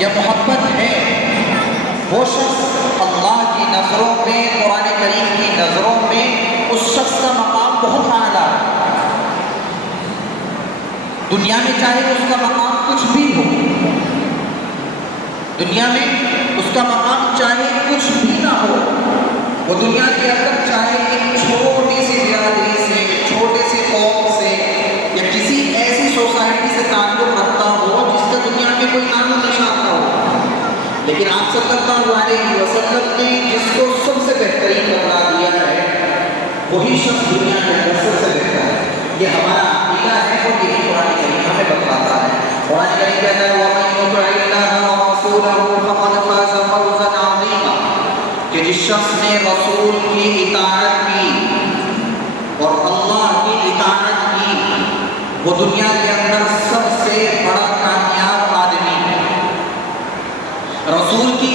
یا محبت ہے، وہ شخص اللہ کی نظروں میں، قرآن کریم کی نظروں میں اس شخص کا مقام بہت اعلیٰ ہے۔ دنیا میں چاہے اس کا مقام کچھ بھی ہو، دنیا میں اس کا مقام چاہے کچھ بھی نہ ہو، وہ دنیا کے اندر چاہے ایک چھوٹی سی برادری سے، چھوٹے سے قوم سے یا کسی ایسی سوسائٹی سے تعلق رکھتا ہو جس کا دنیا میں کوئی نام و نشان نہ ہو، لیکن آپ صلی اللہ علیہ وسلم نے جس کو سب سے بہترین بنا دیا ہے وہی شخص دنیا کے اندر سب سے بہتر ہے۔ یہ ہمارا عقیدہ ہے اور یہی قرآن کریم ہمیں بتلاتا ہے۔ قرآن کریم کہتا ہے وَمَن يُطِعِ اللَّهَ وَرَسُولَهُ فَقَدْ فَازَ فَوْزًا عَظِيمًا، کہ جس شخص نے رسول کی اطاعت کی اور اللہ کی اطاعت کی وہ دنیا کے اندر سب سے بڑا کامیاب آدمی ہے۔ رسول کی